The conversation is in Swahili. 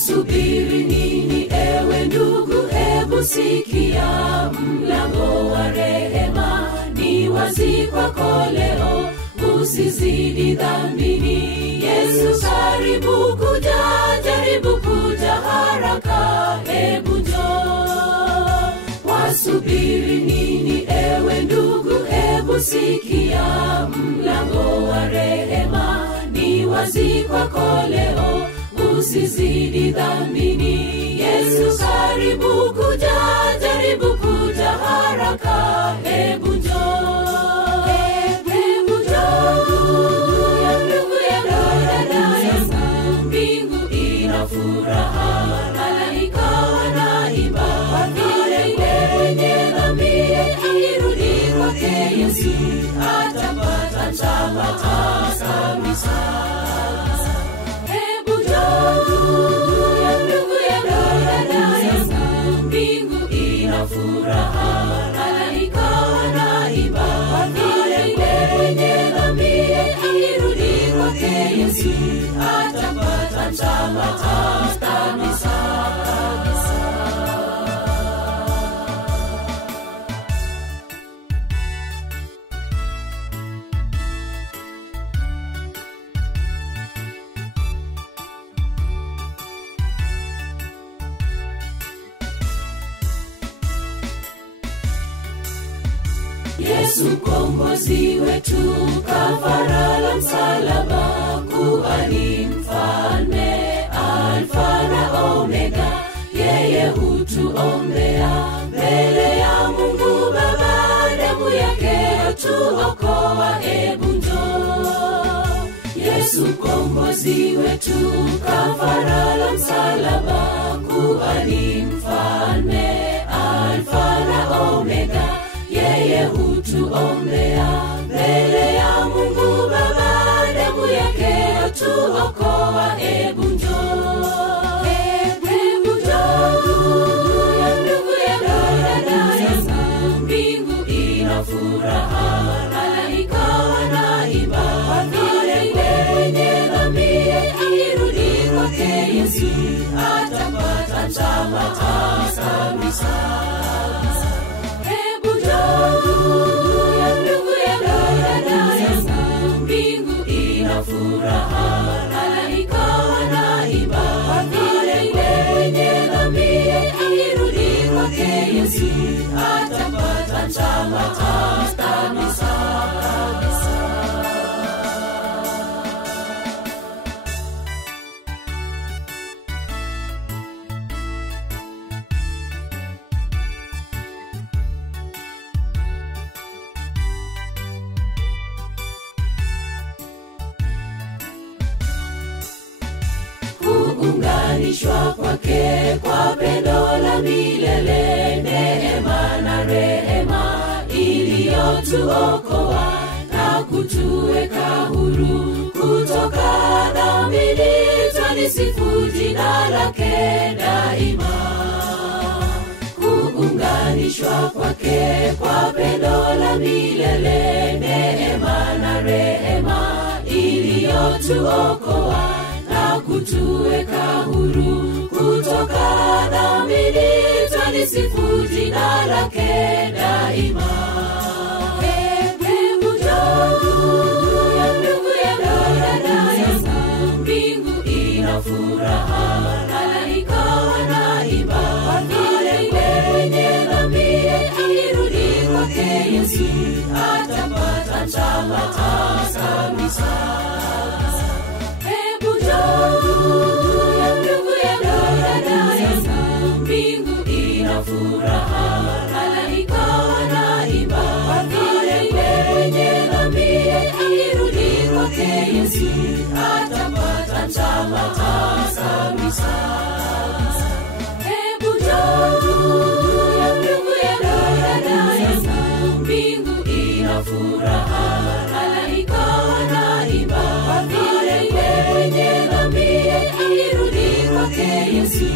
Wasubiri nini ewe ndugu, hebu sikia, mlango wa rehema ni wazi kwako leo. Usizidi dhambini, Yesu karibu kuja, jaribu kuja haraka, hebu njoo. Wasubiri nini ewe ndugu, hebu sikia, mlango wa rehema ni wazi kwako leo. Usizidi dhambini, Yesu karibu kuja, jaribu kuja haraka, hebu njoo. Hebu njoo, ya ndugu ya dada yangu, mbingu ina furaha, malaika wanaimba, ile mwenye dhambi akirudi kwake Yesu, atapata msamaha kabisa. Furaha, malaika wanaimba, ile mwenye dhambi akirudi kwake Yesu, atapata msamaha kabisa. Yesu kombozi wetu, kafara la msalaba, kuhani mfalme, Alfa na Omega, yeye hutuombea mbele ya Mungu Baba, damu yake yatuokoa, hebu njoo. Yesu kombozi wetu, kafara la msalaba, kuhani mfalme, Alfa na Omega, yeye hutuombea mbele ya Mungu Baba, damu yake yatuokoa, hebu njoo. Hebu njoo, ya ndugu ya dada yangu, mbingu ina furaha, malaika wanaimba, ile mwenye dhambi akirudi kwake Yesu, atapata msamaha kabisa. Ya ndugu ya dada yangu, mbingu ina furaha, malaika wanaimba, ile mwenye dhambi akirudi kwake Yesu, atapata msamaha kabisa. Kuunganishwa kwake kwa pendo la milele, neema na rehema iliyotuokoa na kutuweka huru kutoka dhambini, twalisifu jina lake daima. Kuunganishwa kwake kwa pendo la milele, neema na rehema iliyotuokoa na kutuweka huru kutoka dhambini, twalisifu jina lake daima. Hebu njoo, ya ndugu ya dada yangu, mbingu ina furaha, malaika wanaimba, ile mwenye dhambi akirudi kwake Yesu, atapata msamaha kabisa. Ya ndugu ya dada yangu, mbingu ina furaha, malaika wanaimba, ile mwenye dhambi akirudi kwake Yesu, atapata msamaha kabisa. Hebu njoo, ya ndugu ya dada yangu, mbingu ina furaha, malaika wanaimba, ile mwenye dhambi akirudi kwake Yesu,